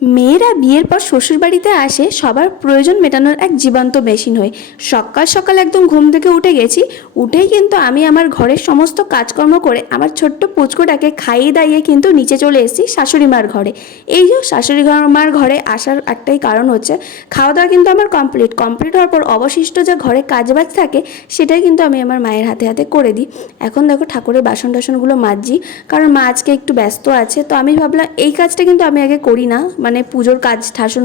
মেয়েরা বিয়ের পর শ্বশুরবাড়িতে আসে, সবার প্রয়োজন মেটানোর এক জীবন্ত মেশিন হয়ে সকাল সকাল একদম ঘুম থেকে উঠে গেছি, উঠেই কিন্তু আমি আমার ঘরের সমস্ত কাজকর্ম করে আমার ছোট্ট পুচকোটাকে খাইয়ে দাইয়ে কিন্তু নিচে চলে এসেছি শাশুড়ি মার ঘরে। এই যে শাশুড়ি মার ঘরে আসার একটাই কারণ হচ্ছে খাওয়া দাওয়া কিন্তু আমার কমপ্লিট কমপ্লিট হওয়ার পর অবশিষ্ট যা ঘরে কাজবাজ থাকে, সেটাই কিন্তু আমি আমার মায়ের হাতে হাতে করে দিই। এখন দেখো ঠাকুরের বাসন টাসনগুলো মাজছি, কারণ মা আজকে একটু ব্যস্ত আছে, তো আমি ভাবলাম এই কাজটা কিন্তু আমি আগে করি না মানে পুজোর কাজ ঠাসন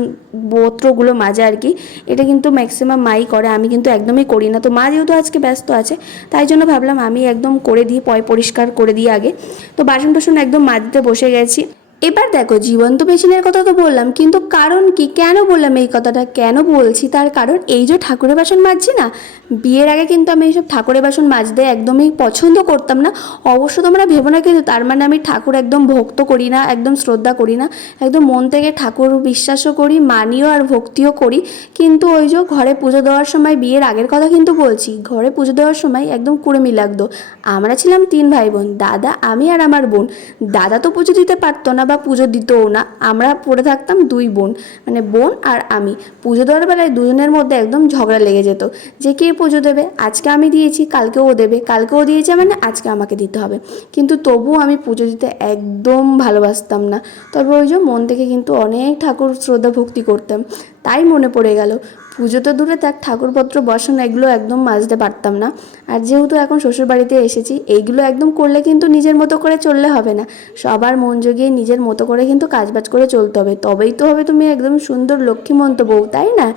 বোত্রগুলো মাজা আর কি, এটা কিন্তু ম্যাক্সিমাম মাই করে, আমি কিন্তু একদমই করি না। তো মা যেহেতু আজকে ব্যস্ত আছে, তাই জন্য ভাবলাম আমি একদম করে দিই, পয় পরিষ্কার করে দিই আগে। তো বাসন টাসন একদম মাজতে বসে গেছি। এবার দেখো, জীবন্ত মেশিনের কথা তো বললাম, কিন্তু কারণ কি? কেন বললাম এই কথাটা? কেন বলছি তার কারণ? এই যে ঠাকুরের বাসন মাজছি না, বিয়ের আগে কিন্তু আমি এইসব ঠাকুরের বাসন মাজতে একদমই পছন্দ করতাম না। অবশ্য তোমরা ভেবো না কিন্তু তার মানে আমি ঠাকুর একদম ভক্ত করি না, একদম শ্রদ্ধা করি না, একদম মন থেকে ঠাকুর বিশ্বাসও করি, মানিও আর ভক্তিও করি। কিন্তু ওই যে ঘরে পুজো দেওয়ার সময়, বিয়ের আগের কথা কিন্তু বলছি, ঘরে পুজো দেওয়ার সময় একদম কুড়েমি লাগতো। আমরা ছিলাম তিন ভাই বোন, দাদা, আমি আর আমার বোন। দাদা তো পুজো দিতে পারতো না বা পুজো দিতও না। আমরা পড়ে থাকতাম দুই বোন মানে বোন আর আমি। পুজো দেওয়ার বেলায় দুজনের মধ্যে একদম ঝগড়া লেগে যেত। যে কে পুজো দেবে, আজকে আমি দিয়েছি, কালকে ও দেবে। কালকে ও দিয়েছে মানে আজকে আমাকে দিতে হবে। কিন্তু তবু আমি পুজো দিতে একদম ভালোবাসতাম না। তবে ওই যে মন থেকে কিন্তু অনেক ঠাকুর শ্রদ্ধা ভক্তি করতাম। তাই মনে পড়ে গেল। পুজো তো দূরে থাক, ঠাকুরপত্র বসানো, এগুলো একদম মাজতে পারতাম না। আর যেহেতু এখন শ্বশুরবাড়িতে এসেছি, এইগুলো একদম করলে কিন্তু নিজের মতো করে চললে হবে না। সবার মন জগিয়ে নিজের মতো করে কিন্তু কাজবাজ করে চলতে হবে। তবেই তো হবে তুমি একদম সুন্দর লক্ষ্মীমন্ত বউ, তাই না?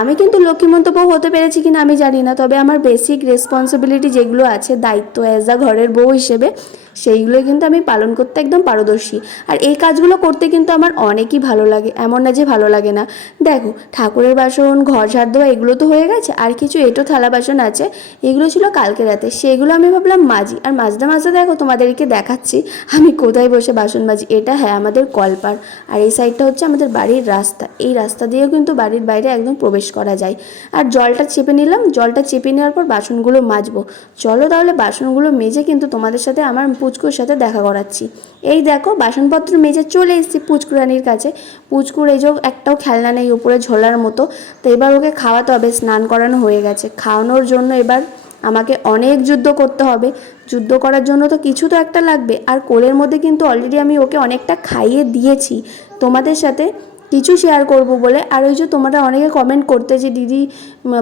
আমি কিন্তু লক্ষ্মীমন্ত বউ হতে পেরেছি কিনা আমি জানি না। তবে আমার বেসিক রেসপন্সিবিলিটি যেগুলো আছে, দায়িত্ব অ্যাজ আ ঘরের বউ হিসেবে সেইগুলো কিন্তু আমি পালন করতে একদম পারদর্শী। আর এই কাজগুলো করতে কিন্তু আমার অনেকই ভালো লাগে। এমন না যে ভালো লাগে না। দেখো, ঠাকুরের বাসন, ঘর ঝাড় দেওয়া, এগুলো তো হয়ে গেছে। আর কিছু এটো থালা বাসন আছে। এগুলো ছিল কালকে রাতে। সেগুলো আমি ভাবলাম মাজি। আর মাজতে মাজতে দেখো, তোমাদেরকে দেখাচ্ছি, আমি কোথায় বসে বাসন মাজি। এটা হ্যাঁ আমাদের কলপার। আর এই সাইডটা হচ্ছে আমাদের বাড়ির রাস্তা। এই রাস্তা দিয়েও কিন্তু বাড়ির বাইরে একদম প্রবেশ করা যায়। আর জলটা চেপে নিলাম। জলটা চেপে নেওয়ার পর বাসনগুলো মাজবো। চলো তাহলে বাসনগুলো মেজে কিন্তু তোমাদের সাথে আমার পুচকুর সাথে দেখা করাচ্ছি। এই দেখো, বাসনপত্র মেজে চলে এসেছি পুচকুরানির কাছে। পুচকুর এই যে একটাও খেলনা নেই, উপরে ঝোলার মতো। তো এবার ওকে খাওয়াতে হবে, স্নান করানো হয়ে গেছে। খাওয়ানোর জন্য এবার আমাকে অনেক যুদ্ধ করতে হবে। যুদ্ধ করার জন্য তো কিছু তো একটা লাগবে। আর কোলের মধ্যে কিন্তু অলরেডি আমি ওকে অনেকটা খাইয়ে দিয়েছি। তোমাদের সাথে কিছু শেয়ার করব বলে। আর ওই যে তোমরা অনেকে কমেন্ট করতে যে, দিদি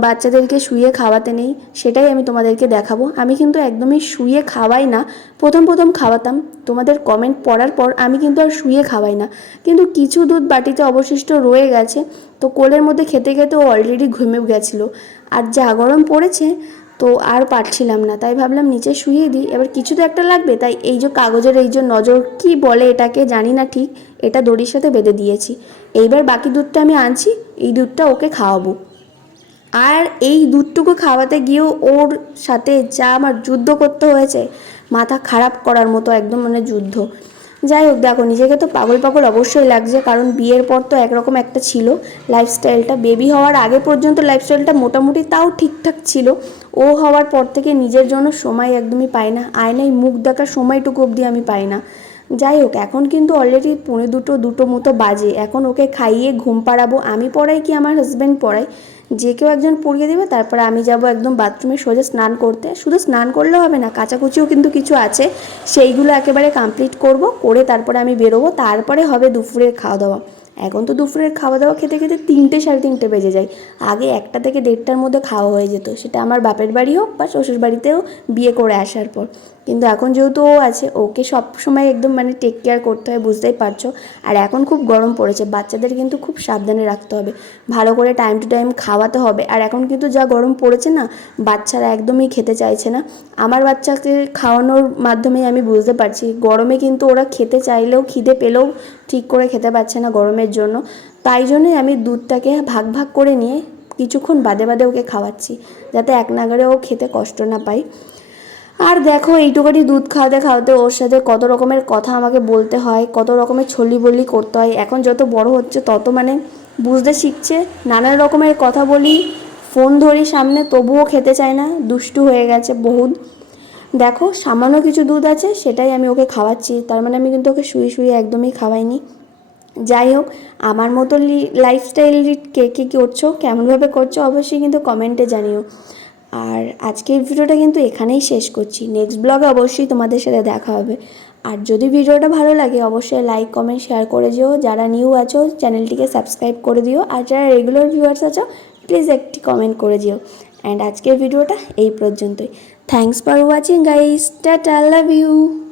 বাচ্চাদেরকে শুয়ে খাওয়াতে নেই। সেটাই আমি তোমাদেরকে দেখাবো। আমি কিন্তু একদমই শুয়ে খাওয়াই না। প্রথম প্রথম খাওয়াতাম। তোমাদের কমেন্ট পড়ার পর আমি কিন্তু আর শুয়ে খাওয়াই না। কিন্তু কিছু দুধ বাটিতে অবশিষ্ট রয়ে গেছে। তো কোলের মধ্যে খেতে খেতে ও অলরেডি ঘুমে গেছিল। আর যা গরম পড়েছে তো আর পারছিলাম না, তাই ভাবলাম নিচে শুয়ে দিই। এবার কিছু তো একটা লাগবে, তাই এই যে কাগজের এই যে নজর কি বলে এটাকে জানি না ঠিক, এটা দড়ির সাথে বেঁধে দিয়েছি। এইবার বাকি দুধটা আমি আনছি, এই দুধটা ওকে খাওয়াবো। আর এই দুধটুকু খাওয়াতে গিয়েও ওর সাথে যা আমার যুদ্ধ করতে হয়েছে, মাথা খারাপ করার মতো একদম মানে যুদ্ধ। যাই হোক, দেখো, নিজেকে তো পাগল পাগল অবশ্যই লাগছে, কারণ বিয়ের পর তো একরকম একটা ছিল লাইফস্টাইলটা বেবি হওয়ার আগে পর্যন্ত লাইফস্টাইলটা মোটামুটি তাও ঠিকঠাক ছিল। ও হওয়ার পর থেকে নিজের জন্য সময় একদমই পাই না। আয়নায় মুখ দেখার সময়টুকু অবধি আমি পাই না। যাই হোক এখন কিন্তু অলরেডি পৌনে দুটো দুটো মতো বাজে। এখন ওকে খাইয়ে ঘুম পাড়াবো। আমি পড়াই কি আমার হাজব্যান্ড পড়াই যে কেউ একজন পড়িয়ে দেবে, তারপরে আমি যাব একদম বাথরুমে সোজা স্নান করতে। শুধু স্নান করলেও হবে না, কাচাকুচিও কিন্তু কিছু আছে। সেইগুলো একেবারে কমপ্লিট করব, করে তারপরে আমি বেরোবো। তারপরে হবে দুপুরের খাওয়া দাওয়া এখন তো দুপুরের খাওয়া দাওয়া খেতে খেতে তিনটে সাড়ে তিনটে বেজে যায়। আগে একটা থেকে দেড়টার মধ্যে খাওয়া হয়ে যেত। সেটা আমার বাপের বাড়ি হোক বা শ্বশুর বাড়িতেও বিয়ে করে আসার পর। কিন্তু এখন যেহেতু ও আছে, ওকে সব সময় একদম মানে টেক কেয়ার করতে হয়, বুঝতেই পারছ। আর এখন খুব গরম পড়েছে, বাচ্চাদের কিন্তু খুব সাবধানে রাখতে হবে। ভালো করে টাইম টু টাইম খাওয়াতে হবে। আর এখন কিন্তু যা গরম পড়েছে না, বাচ্চারা একদমই খেতে চাইছে না। আমার বাচ্চাকে খাওয়ানোর মাধ্যমে আমি বুঝতে পারছি, গরমে কিন্তু ওরা খেতে চাইলেও, খিদে পেলেও ঠিক করে খেতে পারছে না গরমের জন্য। তাই জন্যই আমি দুধটাকে ভাগ ভাগ করে নিয়ে কিছুক্ষণ বাদে বাদে ওকে খাওয়াচ্ছি, যাতে এক নাগারে ও খেতে কষ্ট না পায়। আর দেখো, এইটুকুনি দুধ খাওয়াতে খাওয়াতে ওর সাথে কত রকমের কথা আমাকে বলতে হয়, কত রকমের ছলি বলি করতে হয়। এখন যত বড় হচ্ছে, তত মানে বুঝতে শিখছে। নানান রকমের কথা বলি, ফোন ধরি সামনে, তবুও খেতে চায় না, দুষ্টু হয়ে গেছে বহুত। দেখো, সামান্য কিছু দুধ আছে, সেটাই আমি ওকে খাওয়াচ্ছি। তার মানে আমি কিন্তু ওকে শুয়ে শুয়ে একদমই খাওয়াইনি। যাই হোক, আমার মতো লাইফস্টাইল কে, কী করছ, কেমনভাবে করছ, অবশ্যই কিন্তু কমেন্টে জানিও। আর আজকের ভিডিওটা কিন্তু এখানেই শেষ করছি। নেক্সট ব্লগে অবশ্যই তোমাদের সাথে দেখা হবে। আর যদি ভিডিওটা ভালো লাগে, অবশ্যই লাইক কমেন্ট শেয়ার করে দিও। যারা নিউ আছো চ্যানেলটিকে সাবস্ক্রাইব করে দিও। আর যারা রেগুলার ভিউয়ার্স আছো প্লিজ একটি কমেন্ট করে দিও। অ্যান্ড আজকের ভিডিওটা এই পর্যন্তই। Thanks for watching guys tata love you